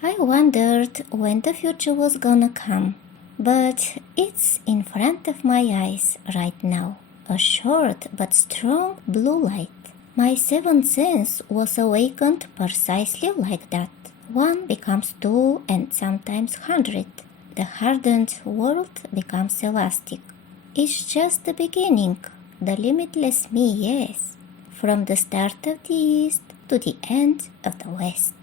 I wondered when the future was gonna come, but it's in front of my eyes right now. A short but strong blue light. My seventh sense was awakened precisely like that. One becomes two and sometimes 100. The hardened world becomes elastic. It's just the beginning, the limitless me, yes. From the start of the East to the end of the West.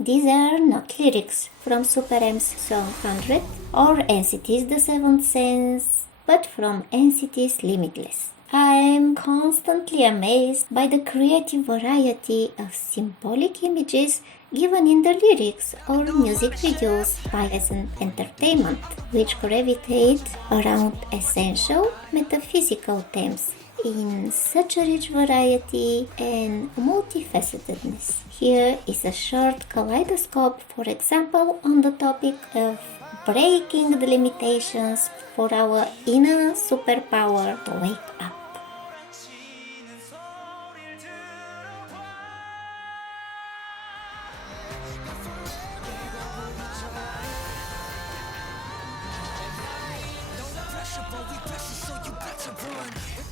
These are not lyrics from Super M's song 100 or NCT's The Seventh Sense, but from NCT's Limitless. I'm constantly amazed by the creative variety of symbolic images given in the lyrics or music videos by an entertainment, which gravitate around essential metaphysical themes in such a rich variety and multifacetedness. Here is a short kaleidoscope, for example, on the topic of breaking the limitations for our inner superpower to wake up.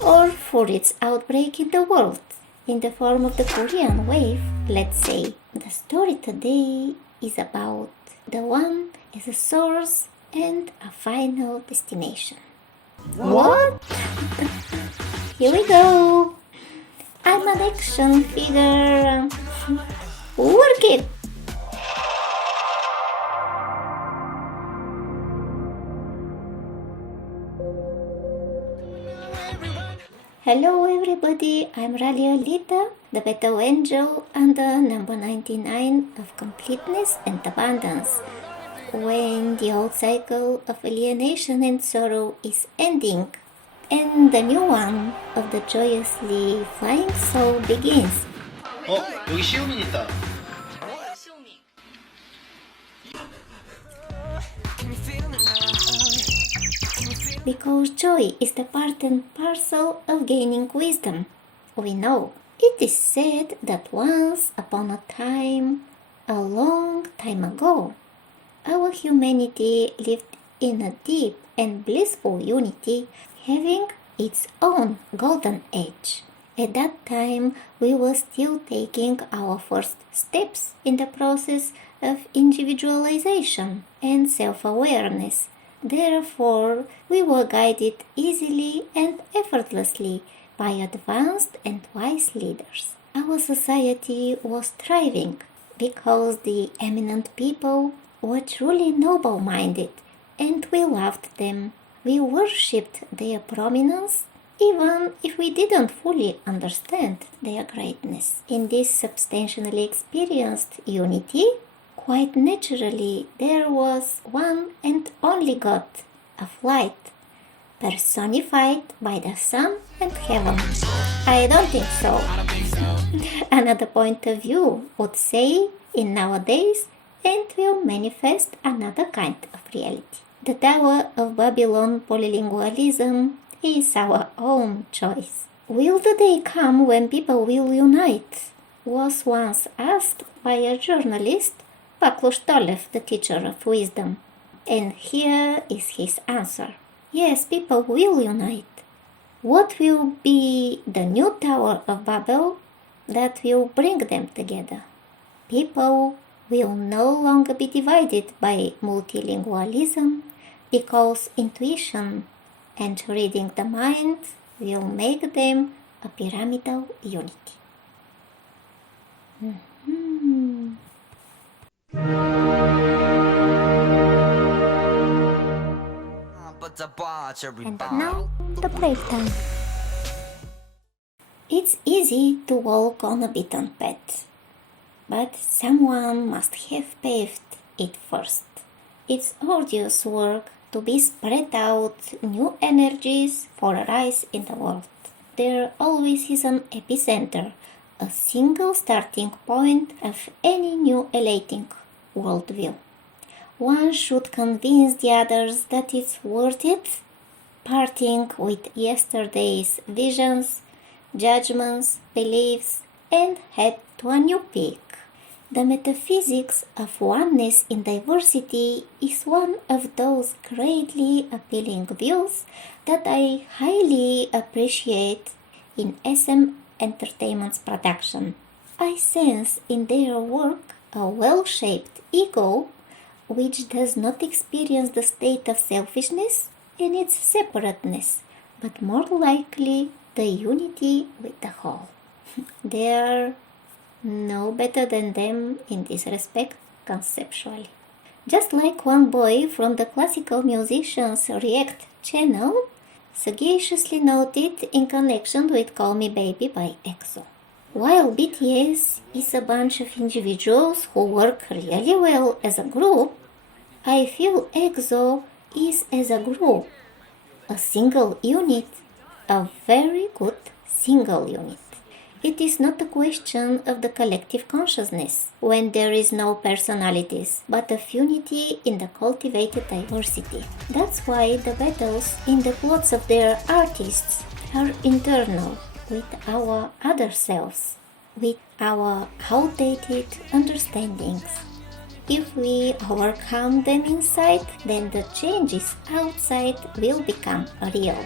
Or for its outbreak in the world, in the form of the Korean wave, let's say. The story today is about the one as a source and a final destination. What? Here we go. I'm an action figure. Work it! Hello everybody, I'm Ralia Lita, the Beta Angel and the number 99 of completeness and abundance. When the old cycle of alienation and sorrow is ending, and the new one of the joyously flying soul begins. 여기 시우민 있다. Because joy is the part and parcel of gaining wisdom. We know. It is said that once upon a time, a long time ago, our humanity lived in a deep and blissful unity, having its own golden age. At that time, we were still taking our first steps in the process of individualization and self-awareness. Therefore, we were guided easily and effortlessly by advanced and wise leaders. Our society was thriving because the eminent people were truly noble-minded, and we loved them. We worshipped their prominence, even if we didn't fully understand their greatness. In this substantially experienced unity, quite naturally, there was one and only God of light, personified by the sun and heaven. I don't think so. Another point of view would say in nowadays and will manifest another kind of reality. The Tower of Babylon polylingualism is our own choice. Will the day come when people will unite? Was once asked by a journalist, Vaklus Tolev, the teacher of wisdom. And here is his answer. Yes, people will unite. What will be the new Tower of Babel that will bring them together? People will no longer be divided by multilingualism because intuition and reading the mind will make them a pyramidal unity. And now, the playtime. It's easy to walk on a beaten path, but someone must have paved it first. It's arduous work to be spread out new energies for a rise in the world. There always is an epicenter, a single starting point of any new elating worldview. One should convince the others that it's worth it, parting with yesterday's visions, judgments, beliefs, and head to a new peak. The metaphysics of oneness in diversity is one of those greatly appealing views that I highly appreciate in SM Entertainment's production. I sense in their work a well-shaped ego which does not experience the state of selfishness and its separateness, but more likely the unity with the whole. They are no better than them in this respect conceptually. Just like one boy from the classical musicians React channel sagaciously noted in connection with Call Me Baby by EXO. While BTS is a bunch of individuals who work really well as a group, I feel EXO is as a group, a single unit, a very good single unit. It is not a question of the collective consciousness when there is no personalities, but of unity in the cultivated diversity. That's why the battles in the plots of their artists are internal, with our other selves, with our outdated understandings. If we overcome them inside, then the changes outside will become real.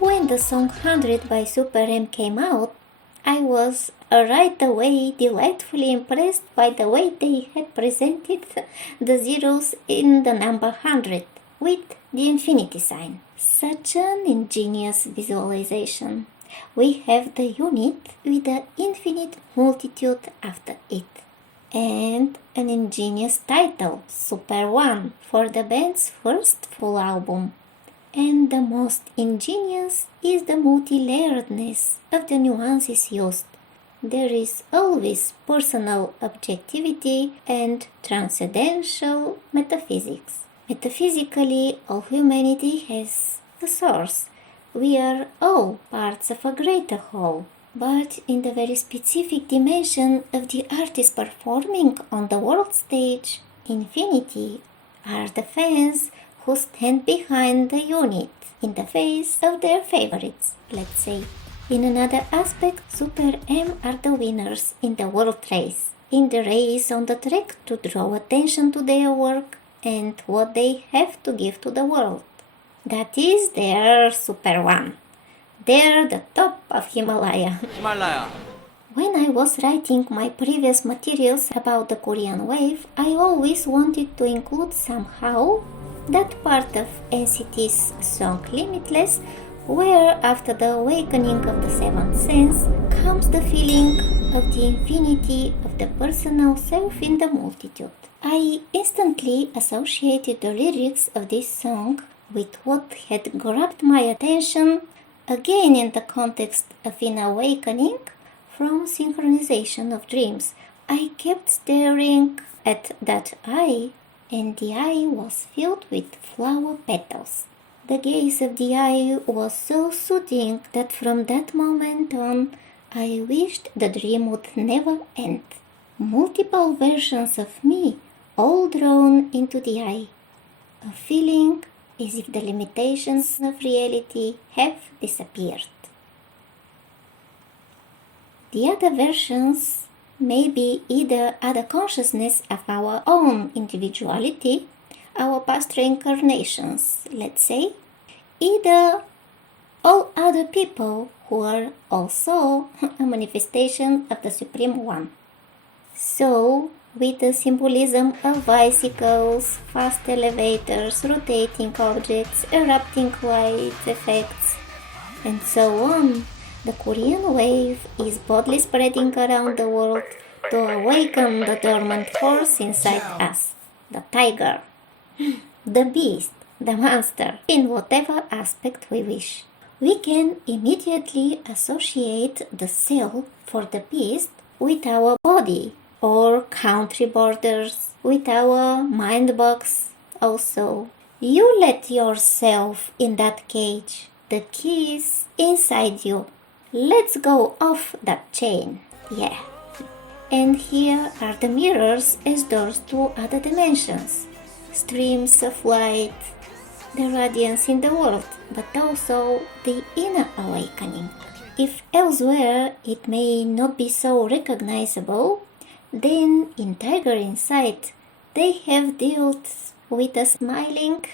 When the song 100 by Super M came out, I was right away delightfully impressed by the way they had presented the zeros in the number 100 with the infinity sign. Such an ingenious visualization. We have the unit with the infinite multitude after it. And an ingenious title, Super One, for the band's first full album. And the most ingenious is the multi-layeredness of the nuances used. There is always personal objectivity and transcendental metaphysics. Metaphysically, all humanity has a source. We are all parts of a greater whole. But in the very specific dimension of the artist performing on the world stage, infinity are the fans who stand behind the unit in the face of their favorites, let's say. In another aspect, Super M are the winners in the world race, in the race on the track to draw attention to their work and what they have to give to the world. That is their Super One. They're the top of Himalaya. When I was writing my previous materials about the Korean wave, I always wanted to include somehow that part of NCT's song Limitless, where after the awakening of the seventh sense comes the feeling of the infinity of the personal self in the multitude. I instantly associated the lyrics of this song with what had grabbed my attention, again in the context of an awakening from synchronization of dreams. I kept staring at that eye, and the eye was filled with flower petals. The gaze of the eye was so soothing that from that moment on, I wished the dream would never end. Multiple versions of me, all drawn into the eye. A feeling as if the limitations of reality have disappeared. The other versions may be either other consciousness of our own individuality, our past reincarnations, let's say, either all other people who are also a manifestation of the Supreme One. So, with the symbolism of bicycles, fast elevators, rotating objects, erupting light effects, and so on, the Korean wave is boldly spreading around the world to awaken the dormant force inside us, the tiger, the beast, the monster, in whatever aspect we wish. We can immediately associate the cell for the beast with our body, or country borders with our mind box also. You let yourself in that cage. The keys inside you. Let's go off that chain. Yeah. And here are the mirrors as doors to other dimensions. Streams of light, the radiance in the world, but also the inner awakening. If elsewhere it may not be so recognizable, Then, in Tiger Insight, they have dealt with a smiling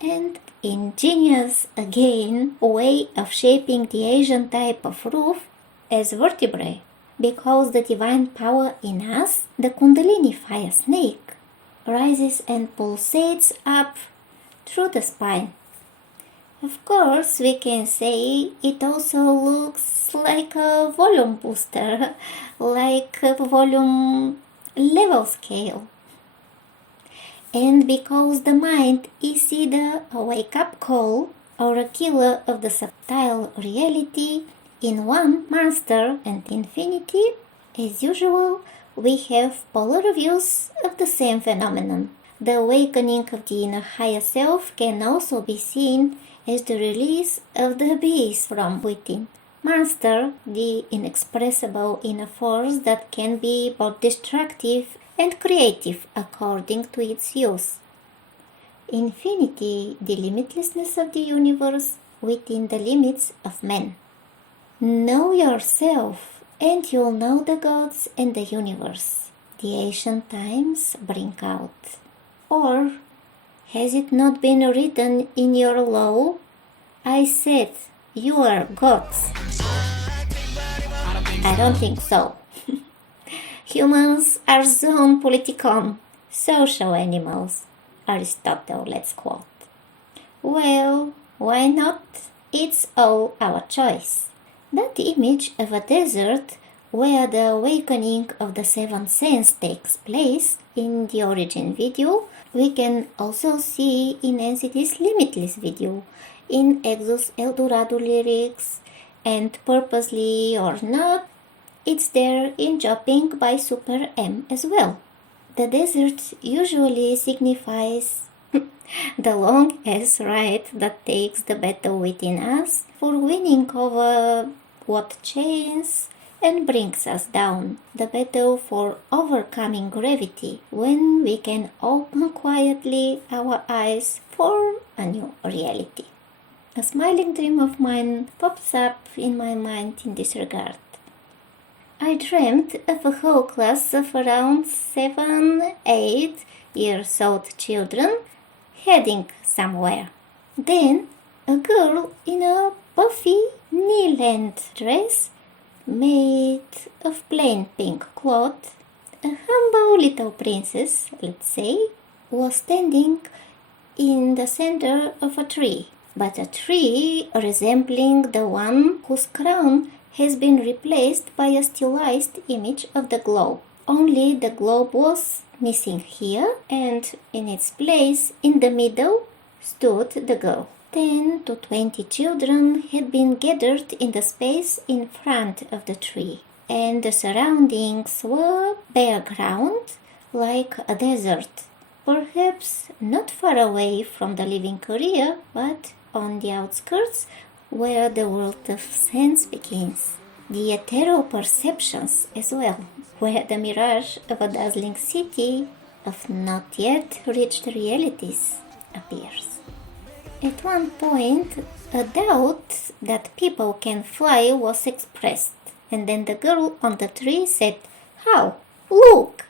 and ingenious again way of shaping the Asian type of roof as vertebrae, because the divine power in us, the Kundalini fire snake, rises and pulsates up through the spine. Of course, we can say it also looks like a volume booster, like a volume level scale. And because the mind is either a wake-up call or a killer of the subtle reality in one master and infinity, as usual, we have polar views of the same phenomenon. The awakening of the inner higher self can also be seen as the release of the beast from within. Master, the inexpressible inner force that can be both destructive and creative according to its use. Infinity, the limitlessness of the universe within the limits of man. Know yourself, and you'll know the gods and the universe, the ancient times bring out. Or, has it not been written in your law? I said, you are gods. I don't think so. Humans are zone politikon, social animals. Aristotle, let's quote. Well, why not? It's all our choice. That image of a desert where the awakening of the seventh sense takes place in the origin video, we can also see in NCT's Limitless video, in Exos Eldorado lyrics, and purposely or not, it's there in Jopping by Super M as well. The desert usually signifies the long ass ride that takes the battle within us for winning over what chains and brings us down. The battle for overcoming gravity, when we can open quietly our eyes for a new reality. A smiling dream of mine pops up in my mind in this regard. I dreamt of a whole class of around 7-8 years old children heading somewhere. Then a girl in a puffy knee-length dress made of plain pink cloth, a humble little princess, let's say, was standing in the center of a tree, but a tree resembling the one whose crown has been replaced by a stylized image of the globe. Only the globe was missing here, and in its place, in the middle, stood the girl. 10 to 20 children had been gathered in the space in front of the tree, and the surroundings were bare ground, like a desert, perhaps not far away from the living Korea, but on the outskirts, where the world of sense begins. The ethereal perceptions as well, where the mirage of a dazzling city of not yet reached realities appears. At one point, a doubt that people can fly was expressed, and then the girl on the tree said, "How? Look!"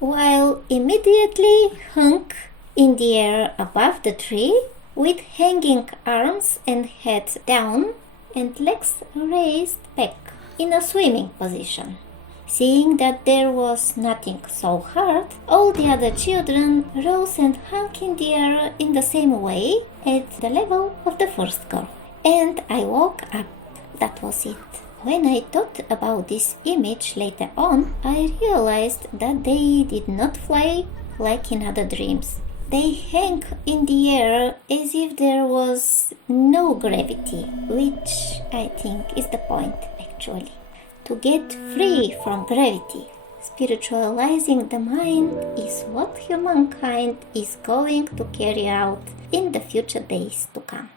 while immediately hung in the air above the tree, with hanging arms and head down and legs raised back in a swimming position. Seeing that there was nothing so hard, all the other children rose and hung in the air in the same way at the level of the first girl. And I woke up. That was it. When I thought about this image later on, I realized that they did not fly like in other dreams. They hang in the air as if there was no gravity, which I think is the point actually. To get free from gravity. Spiritualizing the mind is what humankind is going to carry out in the future days to come.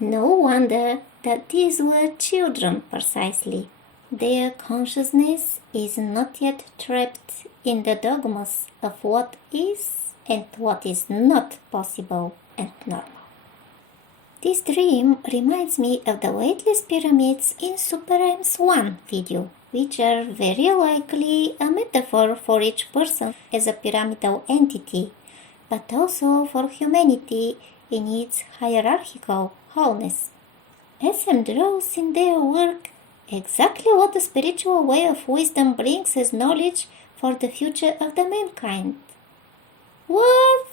No wonder that these were children precisely. Their consciousness is not yet trapped in the dogmas of what is and what is not possible and normal. This dream reminds me of the weightless pyramids in Super M's 1 video, which are very likely a metaphor for each person as a pyramidal entity, but also for humanity in its hierarchical wholeness. SM draws in their work exactly what the spiritual way of wisdom brings as knowledge for the future of the mankind. What?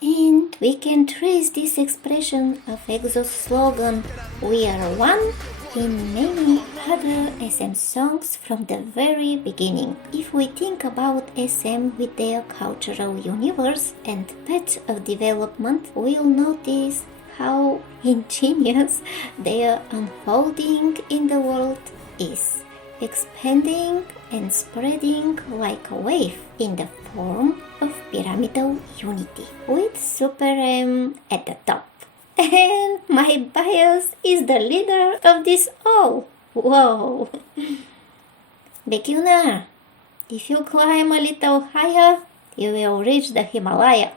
And we can trace this expression of Exo's slogan, "We are one," in many other SM songs from the very beginning. If we think about SM with their cultural universe and path of development, we'll notice how ingenious their unfolding in the world is, expanding and spreading like a wave in the form of pyramidal unity, with Super M at the top. And my bias is the leader of this all. Whoa! Beginner, if you climb a little higher, you will reach the Himalaya.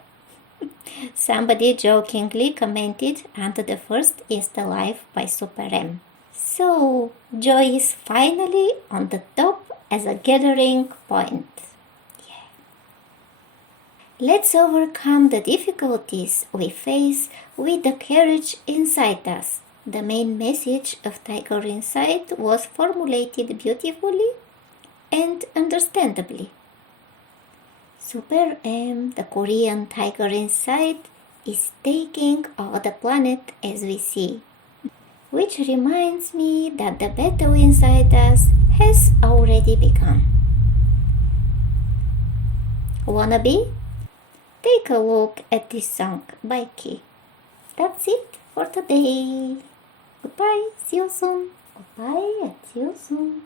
Somebody jokingly commented under the first Insta Live by Super M. So, joy is finally on the top as a gathering point. Yeah. Let's overcome the difficulties we face with the courage inside us. The main message of Tiger Inside was formulated beautifully and understandably. Super M, the Korean Tiger Inside, is taking over the planet as we see. Which reminds me that the battle inside us has already begun. Wannabe? Take a look at this song by Key. That's it for today. Goodbye, see you soon. Goodbye and see you soon.